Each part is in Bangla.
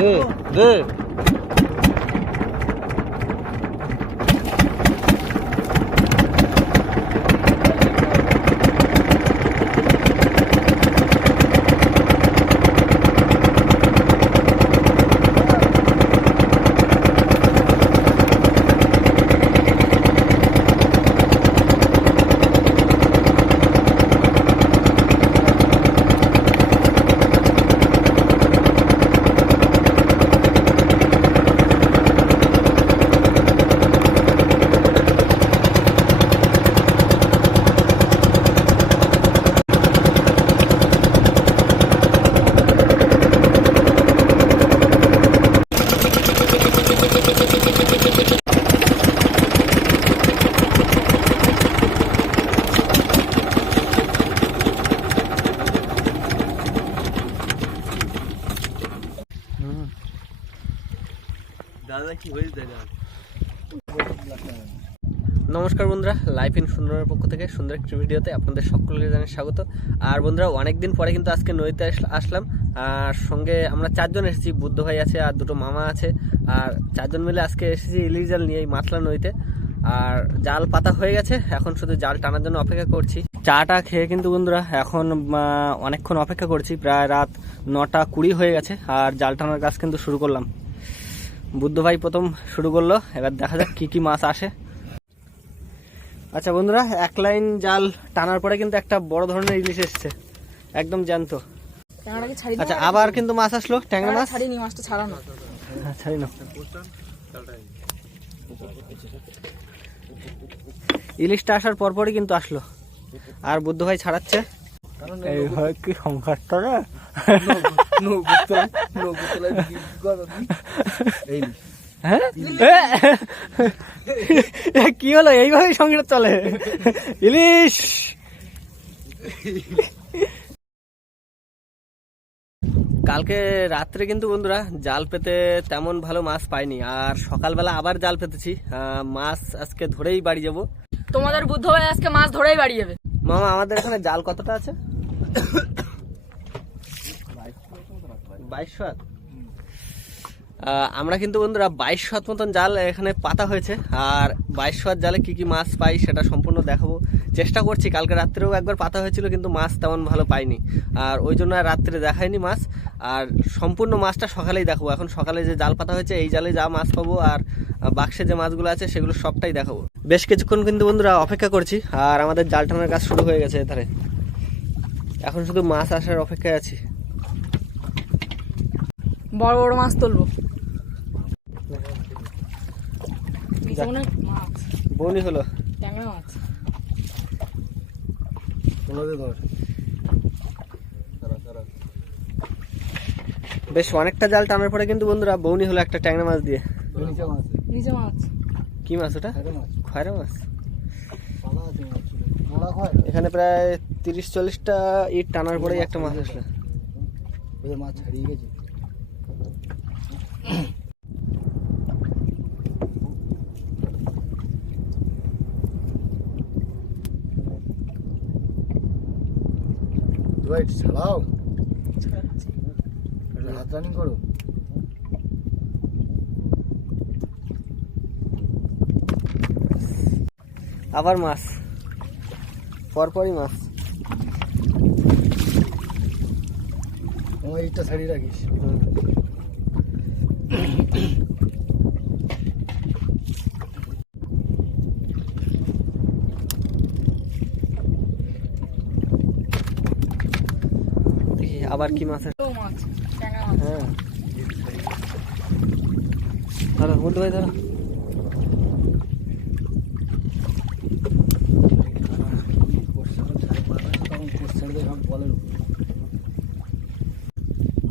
দে দে নমস্কার বন্ধুরা, লাইফ ইন সুন্দরের পক্ষ থেকে সুন্দর একটি ভিডিওতে আপনাদের সকলকে জানাই স্বাগত। আর বন্ধুরা, অনেকদিন পরে কিন্তু আজকে নদীতে আসলাম। আর সঙ্গে আমরা 4 জন এসেছি, বুদ্ধ ভাই আছে আর 2টো মামা আছে। আর 4 জন মিলে আজকে এসেছি ইলিশ জাল নিয়ে এই মাতলা নদীতে। আর জাল পাতা হয়ে গেছে, এখন শুধু জাল টানার জন্য অপেক্ষা করছি। চাটা খেয়ে কিন্তু বন্ধুরা এখন অনেকক্ষণ অপেক্ষা করছি, প্রায় রাত 9:20 হয়ে গেছে। আর জাল টানার কাজ কিন্তু শুরু করলাম। বুদ্ধ ভাই প্রথম শুরু করলো, এবার দেখা যাক কি কি মাছ আসে। আচ্ছা বন্ধুরা, 1 লাইন জাল টানার পরে কিন্তু একটা বড় ধরনের ইলিশ এসছে, একদম জ্যান্ত। আচ্ছা, আবার কিন্তু মাছ আসলো, ট্যাংরা মাছ। ছাড়িনি, মাছটা ছাড়ানো। হ্যাঁ, ছাড়িনো। ইলিশটা আসার পরপরই কিন্তু আসলো, আর বুদ্ধ ভাই ছাড়াচ্ছে। এই হয় কি সংঘাতটা না? কি হলো? এইভাবেই সংসার চলে। ইলিশ কালকে রাত্রে কিন্তু বন্ধুরা জাল পেতে তেমন ভালো মাছ পাইনি, আর সকালবেলা আবার জাল পেতেছি। মাছ আজকে ধরেই বাড়ি যাব। তোমাদের বুদ্ধ ভাই আজকে মাছ ধরেই বাড়ি যাবে। মামা, আমাদের এখানে জাল কতটা আছে? 22 হাত। আমরা কিন্তু বন্ধুরা 22 হাত মতন জাল এখানে পাতা হয়েছে। আর 22 হাত জালে কি কি মাছ পাই সেটা সম্পূর্ণ দেখাবো, চেষ্টা করছি। কালকে রাত্রেও একবার পাতা হয়েছিল, কিন্তু মাছ তেমন ভালো পাইনি, আর ওই জন্য আর রাত্রে দেখাইনি মাছ। আর সম্পূর্ণ মাছটা সকালেই দেখাবো। এখন সকালে যে জাল পাতা হয়েছে, এই জালে যা মাছ পাবো আর বাক্সে যে মাছগুলো আছে সেগুলো সবটাই দেখাবো। বেশ কিছুক্ষণ কিন্তু বন্ধুরা অপেক্ষা করছি, আর আমাদের জাল টানার কাজ শুরু হয়ে গেছে এধারে। এখন শুধু মাছ আসার অপেক্ষায় আছি। বড় বড় মাছ তুলবো। বনি হলো ট্যাংরা মাছ। বেশ অনেকটা জাল টানার পরে কিন্তু বন্ধুরা বৌনি হলো একটা ট্যাংরা মাছ দিয়ে। নিচে মাছ। কি মাছ ওটা? খয়রা মাছ। এখানে প্রায় 30-40টা ইট টানার পরেই একটা মাছ আসলো। মাছ ছাড়িয়ে গেছে। ছাড়াও, হাত রানিং করো। আবার মাছ, পরপরই মাছ। আমার এইটা ছাড়িয়ে রাখিস। আবার কি মাছ? হ্যাঁ, ধরো বুদ্ধ ভাই, ধরো।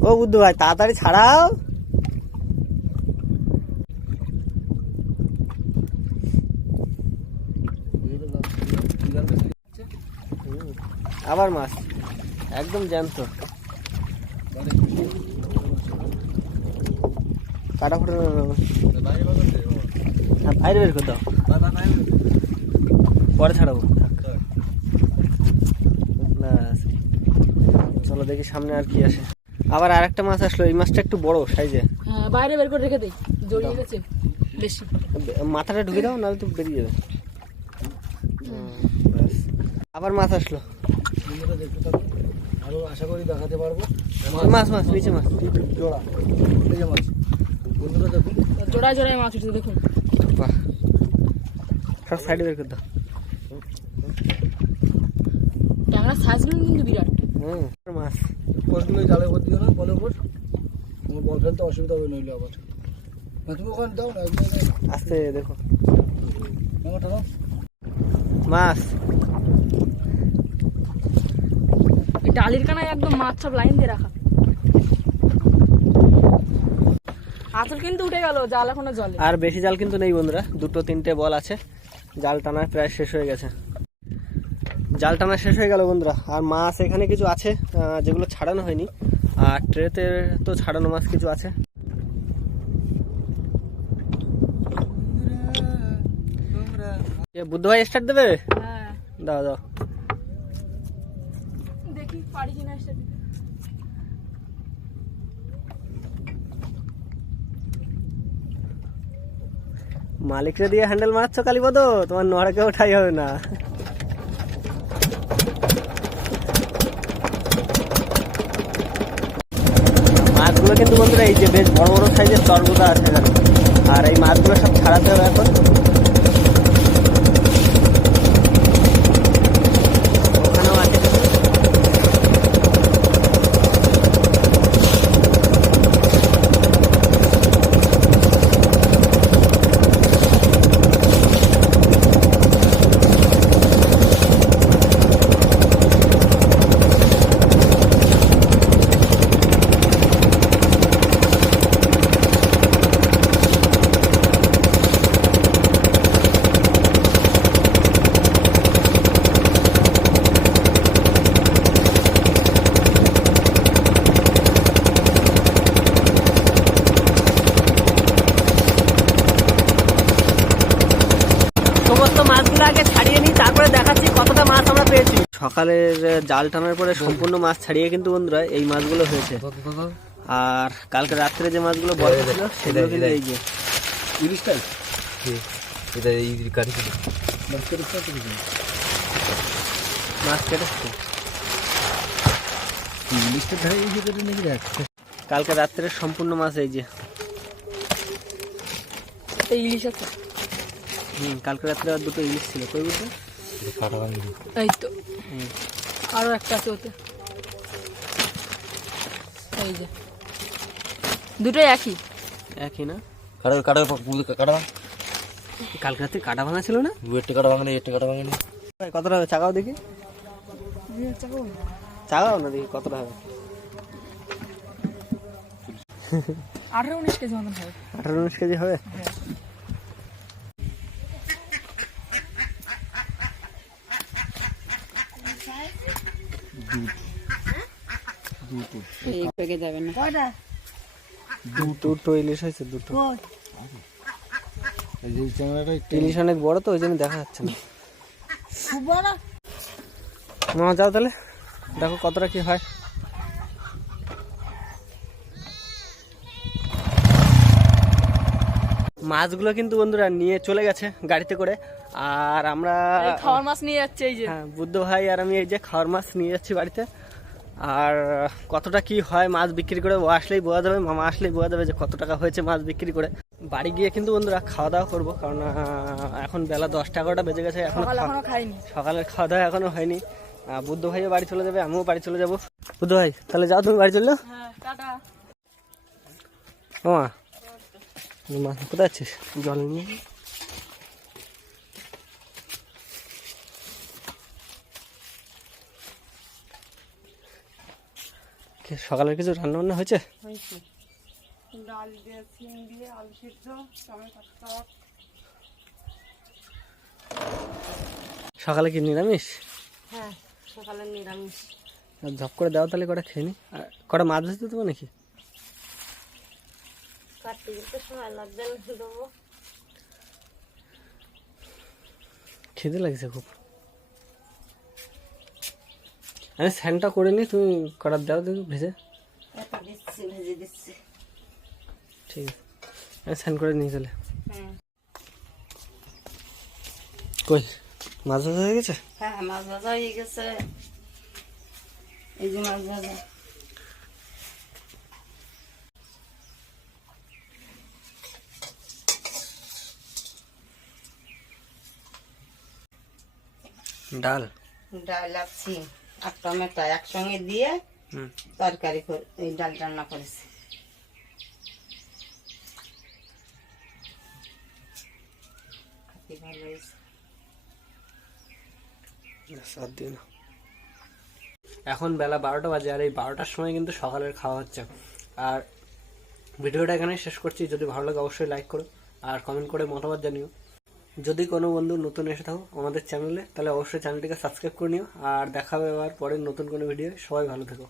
ও বুদ্ধ ভাই, তাড়াতাড়ি ছাড়াও। আবার মাছ, একদম জ্যান্ত। কাটা ফুটে বাইরে বের করে দাও, পরে ছাড়াবো। চলো দেখি সামনে আর কি আসে। আবার আরেকটা মাছ আসলো, এই মাছটা একটু বড় সাইজে। হ্যাঁ বাইরে বের করে রেখে দেই, জড়িয়ে গেছে বেশি। মাথাটা ঢুকে দাও, নাহলে তো বেরিয়ে যাবে। ব্যাস। আবার মাছ আসলো। বন্ধুরা দেখতে থাকুন, আরো আশা করি দেখাতে পারবো। মাছ মাছ নিচে মাছ। জোড়া এই যে মাছ, বন্ধুরা দেখুন। জোড়ায় জোড়ায় মাছ উঠেছে দেখুন। বাহ, সব সাইডে বের করে দাও। ট্যাংরা সাইজগুলো কিন্তু বিরাট। মাছ। পোস্টগুলো জালের উপর দিও না, বলের উপর। তোমার বল ফেলতে অসুবিধা হবে নইলে আবার। না তুমি ওখানে দাও না, একদম দাও না। আস্তে দেখো আমার টানো। মাছ। এই ডালির কানায় একদম মাছ সব লাইন দিয়ে রাখা। আঁচল কিন্তু উঠে গেল, জাল এখনো জলে। আর বেশি জাল কিন্তু নেই বন্ধুরা, 2-3টে বল আছে। জাল টানা প্রায় শেষ হয়ে গেছে। জাল টানা শেষ হয়ে গেল বন্ধুরা। আর মাছ এখানে কিছু আছে যেগুলো ছাড়ানো হয়নি, আর ট্রেতে তো ছাড়ানো মাছ কিছু আছে। বুদ্ধ ভাই স্টার্ট দেবে? হ্যাঁ দাও দাও। দেখি পারি কিনা সেটা দিতে। মালিকরে দিয়ে হ্যান্ডেল মারছ কালীপদ, তোমার নড়াকে ওঠাই হবে না। মাছগুলো কিন্তু বন্ধুরা এই যে বেশ বড় বড় সাইজের চরগুলো আছে এখানে, আর এই মাছগুলো সব ছাড়াতে হবে এখন। ওখানেও আছে। সমস্ত মাছগুলো আগে ছাড়িয়ে নিই, তারপরে দেখাচ্ছি কতটা মাছ আমরা পেয়েছি। সকালের জাল টানার পরে সম্পূর্ণ মাছ ছাড়িয়ে কিন্তু বন্ধুরা এই মাছগুলো হয়েছে। আর কালকে রাত্রে যে মাছগুলো বড় ছিল সেগুলো কিন্তু এই যে ইলিশটাই এটা এই কাটি মাছ কেটেছে তো কিছু মাছ কেটেছে। ইলিশটা ধরে এই যে কেটে নাকি দেখ। কালকে রাত্রে সম্পূর্ণ মাছ এই যে। এই ইলিশ আছে। কালকে রাত্রে আর 2টো ইলিশ ছিল। কই বুঝতে কাটা ভাঙি এই তো আরো একটা আছে ওতে। এই যে দুটোই একই একই না? কাটা কাটা কাটা কালকে রাত্রে কাটা ভাঙা ছিল না? ওয়েটটা কাটা ভাঙনি, এটটা কাটা ভাঙনি। কতটা হবে চাগাও দেখি। চাগাও না দেখি কতটা হবে। 18-19 কেজি মতন হবে। 18-19 কেজি হবে। এই পেকে যাবে না। দুটো ইলিশ হয়েছে, দুটো। এই যে চ্যাংড়াটা ইলিশ অনেক বড় তো ওই জন্য দেখা যাচ্ছে না। মামা যাও তাহলে, দেখো কতটা কি হয়। মাছগুলো কিন্তু বন্ধুরা নিয়ে চলে গেছে গাড়িতে করে, আর আমরা খাওয়ার মাছ নিয়ে যাচ্ছে এই যে। হ্যাঁ, বুদ্ধ ভাই আর আমি এই যে খাওয়ার মাছ নিয়ে যাচ্ছি বাড়িতে। আর কতটা কি হয় মাছ বিক্রি করে ও আসলেই বোঝা যাবে, মামা আসলেই বোঝা যাবে যে কত টাকা হয়েছে মাছ বিক্রি করে। বাড়ি গিয়ে কিন্তু বন্ধুরা খাওয়া দাওয়া করবো, কারণ এখন বেলা 10-11টা বেজে গেছে, এখনো খাইনি। সকালের খাওয়া দাওয়া এখনো হয়নি। বুদ্ধ ভাইও বাড়ি চলে যাবে, আমিও বাড়ি চলে যাবো। বুদ্ধ ভাই তাহলে যাও, তুমি বাড়ি চললো। হ্যাঁ টাটা। মামা মাছ কোথায় আছিস? জল নিয়ে সকালের কিছু রান্না বান্না হয়েছে? ডাল দিয়ে, সিম দিয়ে, আলু সিদ্ধ, টমেটো টক। সকালে কি নিরামিষ? হ্যাঁ সকালে নিরামিষ। ঝপ করে দাও তাহলে কটা খেয়ে নি। আর কটা মাছ ভেজতে দেবো নাকি? কাটতে যেতে সময় লাগবে না, দেবো। খিদে লাগছে খুব। আমি স্যানটা করে নি, তুমি কটা দাও দেখি ভেজে। দিচ্ছি, ভেজে দিচ্ছি। ঠিক আছে, আমি স্নান করে নিয়ে চলে। হ্যাঁ কই মাছ ভাজা হয়ে গেছে? হ্যাঁ মাছ ভাজা হয়ে গেছে, এই যে মাছ ভাজা। ডাল ডাল আর সিম আর টমেটো একসঙ্গে দিয়ে তরকারি করে এই ডাল রান্না করেছি। ভালো হয়েছে। এখন বেলা 12টা বাজে, আর এই 12টার সময় কিন্তু সকালের খাওয়া হচ্ছে। আর ভিডিওটা এখানে শেষ করছি। যদি ভালো লাগে অবশ্যই লাইক করো আর কমেন্ট করে মতামত জানিও। যদি কোনো বন্ধু নতুন এসে থাকো আমাদের চ্যানেলে, তাহলে অবশ্যই চ্যানেলটিকে সাবস্ক্রাইব করে নিও। আর দেখা হবে আবার পরের নতুন কোনো ভিডিও। সবাই ভালো থেকো।